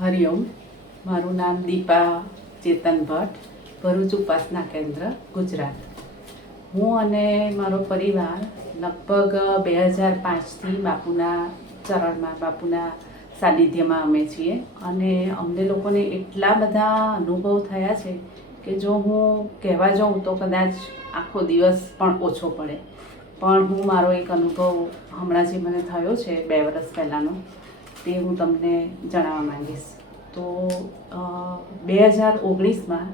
હરિઓમ. મારું નામ દીપા ચેતન ભટ્ટ, ભરૂચ ઉપાસના કેન્દ્ર, ગુજરાત. હું અને મારો પરિવાર લગભગ 2005થી બાપુના ચરણમાં, બાપુના સાનિધ્યમાં અમે છીએ. અને અમને લોકોને એટલા બધા અનુભવ થયા છે કે જો હું કહેવા જાઉં તો કદાચ આખો દિવસ પણ ઓછો પડે. પણ હું મારો એક અનુભવ હમણાં જે મને થયો છે 2 વર્ષ પહેલાંનો, તે હું તમને જણાવવા માંગીશ. તો 2019માં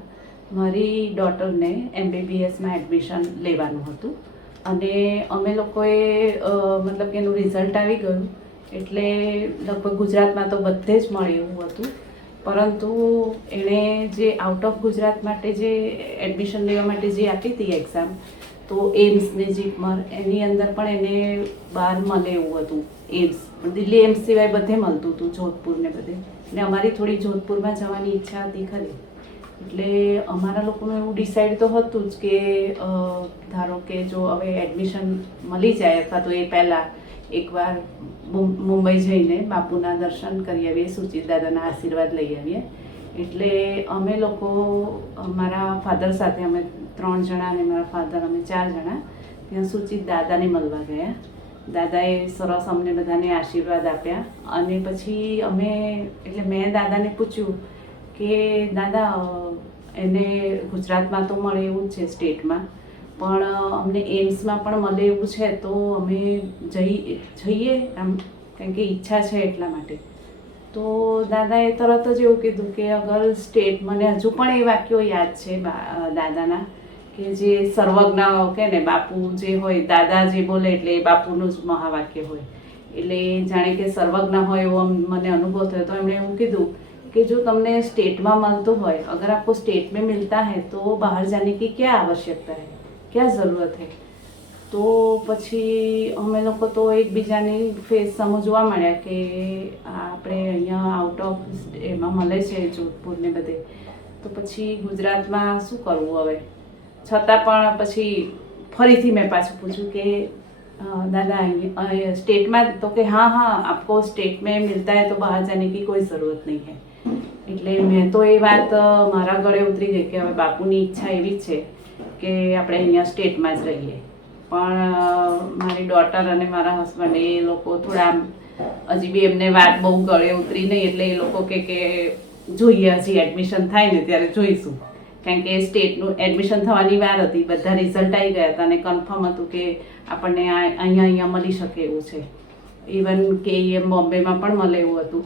મારી ડોટરને MBBSમાં એડમિશન લેવાનું હતું અને અમે લોકોએ મતલબ કે એનું રિઝલ્ટ આવી ગયું એટલે લગભગ ગુજરાતમાં તો બધે જ મળે એવું હતું. પરંતુ એણે જે આઉટ ઓફ ગુજરાત માટે જે એડમિશન લેવા માટે જે આપી હતી એક્ઝામ, તો એમ્સ ને જીપમર એની અંદર પણ એને બહાર મળે એવું હતું. એમ્સ પણ દિલ્હી એમ્સ સિવાય બધે મળતું હતું, જોધપુર ને બધે. ને અમારી થોડી જોધપુરમાં જવાની ઈચ્છા હતી ખરી. એટલે અમારા લોકોનું એવું ડિસાઈડ તો હતું જ કે ધારો કે જો હવે એડમિશન મળી જાય અથવા તો એ પહેલાં એકવાર મુંબઈ જઈને બાપુના દર્શન કરી આવીએ, સુચિત દાદાના આશીર્વાદ લઈ આવીએ. એટલે અમે લોકો મારા ફાધર સાથે, અમે 3 જણા અને મારા ફાધર, અમે 4 જણા ત્યાં સુચિત દાદાને મળવા ગયા. દાદાએ સરસ અમને બધાને આશીર્વાદ આપ્યા. અને પછી એટલે મેં દાદાને પૂછ્યું કે દાદા, એને ગુજરાતમાં તો મળે એવું છે સ્ટેટમાં, પણ અમને એમ્સમાં પણ મળે એવું છે, તો અમે જઈએ આમ, કારણ કે ઈચ્છા છે એટલા માટે. તો દાદાએ તરત જ એવું કીધું કે અગર સ્ટેટ, મને હજુ પણ એ વાક્યો યાદ છે દાદાના, કે જે સર્વજ્ઞ કે ને બાપુ જે હોય, દાદા જે બોલે એટલે એ બાપુનું જ મહાવાક્ય હોય. એટલે જાણે કે સર્વજ્ઞ હોય એવો મને અનુભવ થયો. તો એમણે એવું કીધું कि जो तुमने स्टेट में मिलता हो, अगर आपको स्टेट में मिलता है तो बाहर जाने की क्या आवश्यकता है, क्या ज़रूरत है. तो પછી અમે લોકો તો એકબીજાની ફેસ સમજવા માંડ્યા કે આપણે અહીંયા આઉટ ઓફ એમાં મળે છે જોધપુર ને બધે, તો પછી ગુજરાતમાં શું કરવું હવે. છતાં પણ પછી ફરીથી મેં પાછું પૂછ્યું કે दादा स्टेट में, तो कि हाँ हाँ आपको स्टेट में मिलता है तो बाहर जाने की कोई ज़रूरत नहीं है. એટલે મેં તો એ વાત મારા ગળે ઉતરી ગઈ કે હવે બાપુની ઈચ્છા એવી જ છે કે આપણે અહીંયા સ્ટેટમાં જ રહીએ. પણ મારી ડોટર અને મારા હસબન્ડ એ લોકો થોડા હજી બી એમને વાત બહુ ગળે ઉતરી નહીં. એટલે એ લોકો કે જોઈએ, હજી એડમિશન થાય ને ત્યારે જોઈશું. કારણ કે સ્ટેટનું એડમિશન થવાની વાર હતી, બધા રિઝલ્ટ આવી ગયા હતા અને કન્ફર્મ હતું કે આપણને અહીંયા મળી શકે એવું છે. ઇવન KEM બોમ્બેમાં પણ મળે એવું હતું.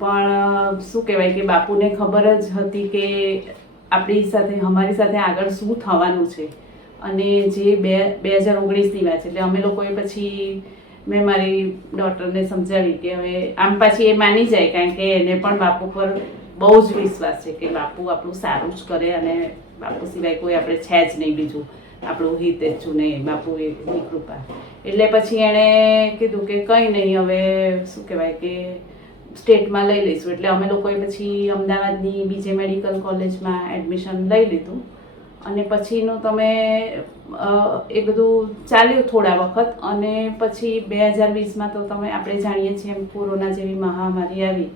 પણ શું કહેવાય કે બાપુને ખબર જ હતી કે અમારી સાથે આગળ શું થવાનું છે. અને જે 2019ની વાત છે, એટલે અમે લોકોએ પછી મેં મારી ડોટરને સમજાવી કે હવે આમ પાછી એ માની જાય, કારણ કે એને પણ બાપુ પર બહુ જ વિશ્વાસ છે કે બાપુ આપણું સારું જ કરે અને બાપુ સિવાય કોઈ આપણે છે જ નહીં બીજું, આપણું હિત જ છું નહીં, બાપુ એની કૃપા. એટલે પછી એણે કીધું કે કંઈ નહીં, હવે શું કહેવાય કે સ્ટેટમાં લઈ લઈશું. એટલે અમે લોકોએ પછી અમદાવાદની BJ મેડિકલ કોલેજમાં એડમિશન લઈ લીધું. અને પછીનું તમે એ બધું ચાલ્યું થોડા વખત. અને પછી 2020માં તો આપણે જાણીએ છીએ એમ કોરોના જેવી મહામારી આવી.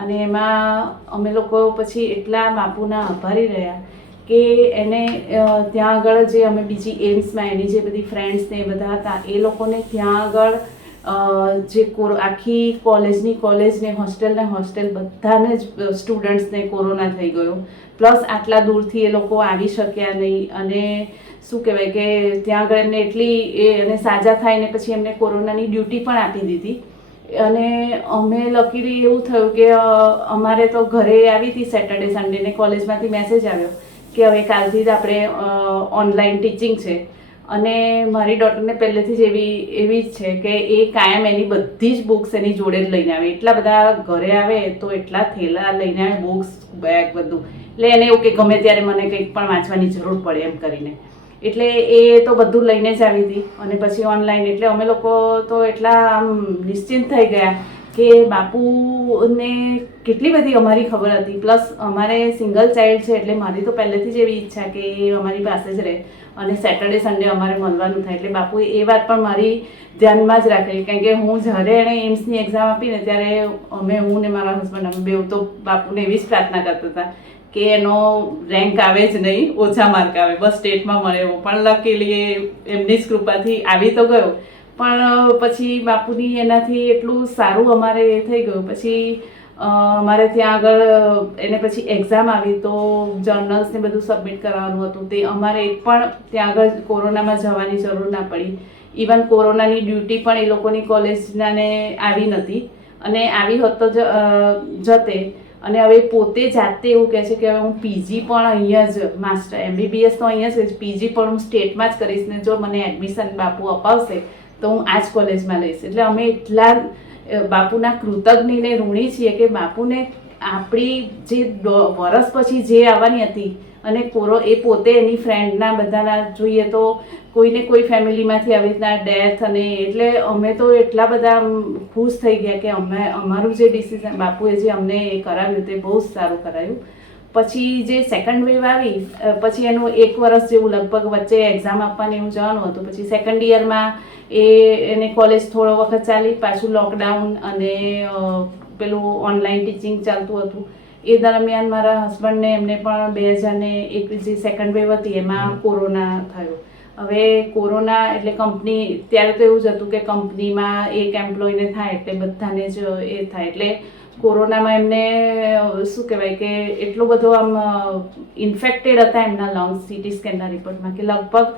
અને એમાં અમે લોકો પછી એટલા બાપુના આભારી રહ્યા કે એને ત્યાં આગળ જે અમે બીજી એમ્સમાં એની જે બધી ફ્રેન્ડ્સ ને એ બધા હતા, એ લોકોને ત્યાં આગળ જે આખી કોલેજ ને હોસ્ટેલ બધાને જ સ્ટુડન્ટ્સને કોરોના થઈ ગયો. પ્લસ આટલા દૂરથી એ લોકો આવી શક્યા નહીં. અને શું કહેવાય કે ત્યાં આગળ એમને એટલી અને સાજા થાય ને પછી એમને કોરોનાની ડ્યુટી પણ આપી દીધી. અને અમે લકીલી એવું થયું કે અમારે તો ઘરે આવી હતી સેટરડે સન્ડે ને કોલેજમાંથી મેસેજ આવ્યો કે હવે કાલથી જ આપણે ઓનલાઈન ટીચિંગ છે. અને મારી ડોટરને પહેલેથી જ એવી જ છે કે એ કાયમ એની બધી જ બુક્સ એની જોડે જ લઈને આવે. એટલા બધા ઘરે આવે તો એટલા થેલા લઈને આવે, બુક્સ, બેગ, બધું. એટલે એને એવું કે ગમે ત્યારે મને કંઈક પણ વાંચવાની જરૂર પડે એમ કરીને. એટલે એ તો બધું લઈને જ આવી હતી. અને પછી ઓનલાઈન, એટલે અમે લોકો તો એટલા આમ નિશ્ચિંત થઈ ગયા કે બાપુને કેટલી બધી અમારી ખબર હતી. પ્લસ અમારે સિંગલ ચાઇલ્ડ છે એટલે મારી તો પહેલેથી જ એવી ઈચ્છા કે એ અમારી પાસે જ રહે અને સેટરડે સન્ડે અમારે મળવાનું થાય. એટલે બાપુએ એ વાત પણ મારી ધ્યાનમાં જ રાખેલી, કારણ કે હું જ્યારે એણે એમ્સની એક્ઝામ આપીને ત્યારે હું ને મારા હસબન્ડ અમે બેઉ તો બાપુને એવી જ પ્રાર્થના કરતા હતા કે એનો રેન્ક આવે જ નહીં, ઓછા માર્ક આવે, બસ સ્ટેટમાં મળે એવો. પણ લકીલી એમની જ કૃપાથી આવી તો ગયો. પણ પછી બાપુની એનાથી એટલું સારું અમારે એ થઈ ગયું. પછી અમારે ત્યાં આગળ એને પછી એક્ઝામ આવી તો જર્નલ્સ ને બધું સબમિટ કરવાનું હતું. તે અમારે એક પણ ત્યાં આગળ કોરોનામાં જવાની જરૂર ના પડી. ઇવન કોરોનાની ડ્યુટી પણ એ લોકોની કોલેજનાને આવી નથી, અને આવી હોત તો જતે. અને હવે પોતે જાતે એવું કહે છે કે હવે હું પીજી પણ અહીંયા જ, માસ્ટર MBBS તો અહીંયા જ, પીજી પણ હું સ્ટેટમાં જ કરીશ ને જો મને એડમિશન બાપુ અપાવશે તો હું આ જ કોલેજમાં લઈશ. એટલે અમે એટલા બાપુના કૃતજ્ઞ ને ઋણી છીએ કે બાપુને આપણી જે વર્ષ પછી જે આવવાની હતી, અને એ પોતે એની ફ્રેન્ડના બધાના જોઈએ તો કોઈને કોઈ ફેમિલીમાંથી આવી રીતના ડેથ, અને એટલે અમે તો એટલા બધા ખુશ થઈ ગયા કે અમારું જે ડિસિઝન બાપુએ જે અમને એ કરાવ્યું તે બહુ જ સારું કરાવ્યું. પછી જે સેકન્ડ વેવ આવી પછી એનું 1 વર્ષ જેવું લગભગ વચ્ચે એક્ઝામ આપવાની એવું જવાનું હતું. પછી સેકન્ડ યરમાં એને કોલેજ થોડો વખત ચાલી, પાછું લોકડાઉન અને પેલું ઓનલાઈન ટીચિંગ ચાલતું હતું. એ દરમિયાન મારા હસબન્ડને એમને પણ 2021 જે સેકન્ડ વેવ હતી એમાં કોરોના થયો. હવે કોરોના એટલે કંપની, ત્યારે તો એવું જ હતું કે કંપનીમાં એક એમ્પ્લોયને થાય એટલે બધાને જ એ થાય. એટલે કોરોનામાં એમને શું કહેવાય કે એટલો બધો આમ ઇન્ફેક્ટેડ હતા એમના લંગ્સ, CT સ્કેનના રિપોર્ટમાં કે લગભગ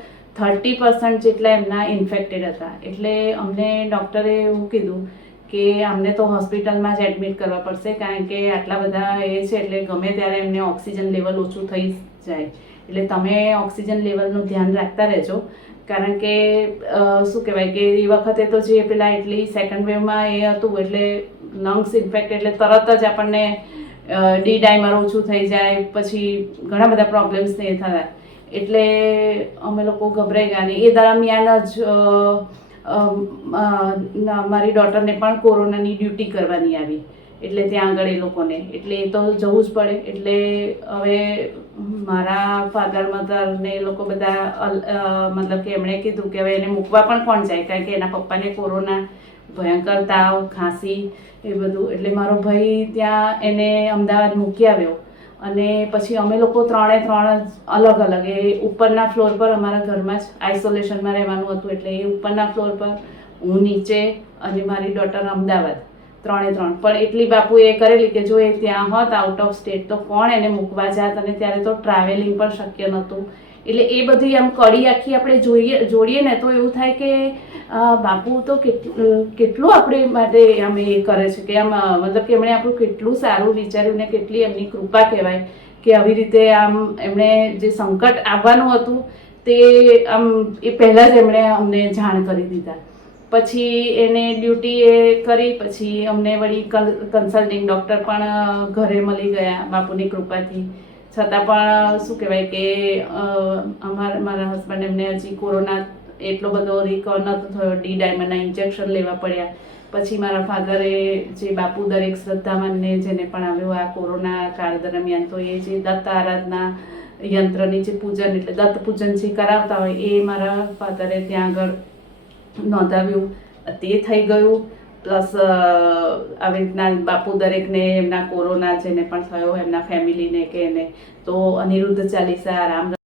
30% જેટલા એમના ઇન્ફેક્ટેડ હતા. એટલે અમને ડૉક્ટરે એવું કીધું કે અમને તો હોસ્પિટલમાં જ એડમિટ કરવા પડશે, કારણ કે આટલા બધા એ છે એટલે ગમે ત્યારે એમને ઓક્સિજન લેવલ ઓછું થઈ જાય. એટલે તમે ઓક્સિજન લેવલનું ધ્યાન રાખતા રહેજો, કારણ કે શું કહેવાય કે એ વખતે તો જે પેલા એટલી સેકન્ડ વેવમાં એ હતું એટલે લંગ્સ ઇન્ફેક્ટ એટલે તરત જ આપણને ડી ડાયમર ઓછું થઈ જાય, પછી ઘણા બધા પ્રોબ્લેમ્સ ને એ થયા. એટલે અમે લોકો ગભરાઈ ગયા. અને એ દરમિયાન જ મારી ડોટરને પણ કોરોનાની ડ્યુટી કરવાની આવી, એટલે ત્યાં આગળ એ લોકોને, એટલે એ તો જવું જ પડે. એટલે હવે મારા ફાધર મધર ને એ લોકો બધા મતલબ કે એમણે કીધું કે હવે એને મૂકવા પણ કોણ જાય, કારણ કે એના પપ્પાને કોરોના, ભયંકર તાવ, ખાંસી એ બધું. એટલે મારો ભાઈ ત્યાં એને અમદાવાદ મૂકી આવ્યો. અને પછી અમે લોકો 3 અલગ અલગ, એ ઉપરના ફ્લોર પર અમારા ઘરમાં જ આઇસોલેશનમાં રહેવાનું હતું. એટલે એ ઉપરના ફ્લોર પર, હું નીચે, અને મારી ડોટર અમદાવાદ, 3 પણ એટલી બાપુએ કરેલી કે જો એ ત્યાં હોત આઉટ ઓફ સ્ટેટ તો કોણ એને મૂકવા જાત, અને ત્યારે તો ટ્રાવેલિંગ પણ શક્ય નહોતું. એટલે એ બધી આમ કડી આખી આપણે જોડીએ ને તો એવું થાય કે બાપુ તો કેટલું આપણે માટે આમ એ કરે છે કે આમ મતલબ કે એમણે આપણું કેટલું સારું વિચાર્યું ને કેટલી એમની કૃપા કહેવાય કે આવી રીતે આમ એમણે જે સંકટ આવવાનું હતું તે આમ એ પહેલાં જ એમણે અમને જાણ કરી દીધા. પછી એને ડ્યુટી એ કરી, પછી અમને વળી કન્સલ્ટિંગ ડૉક્ટર પણ ઘરે મળી ગયા બાપુની કૃપાથી. છતાં પણ શું કહેવાય કે મારા હસબન્ડ એમને હજી કોરોના એટલો બધો રિકવર નહોતો થયો, ડી ડાયમરના ઇન્જેક્શન લેવા પડ્યા. પછી મારા ફાધરે જે બાપુ દરેક શ્રદ્ધાવાનને જેને પણ આવ્યો આ કોરોના કાળ દરમિયાન, તો એ જે દત્ત આરાધના યંત્રની જે પૂજન એટલે દત્ત પૂજન જે કરાવતા હોય એ મારા ફાધરે ત્યાં આગળ નોંધાવ્યું, તે થઈ ગયું. પ્લસ આવી રીતના બાપુ દરેકને એમના કોરોના જેને પણ થયો એમના ફેમિલીને કે એને તો અનિરુદ્ધ ચાલીસા, રામ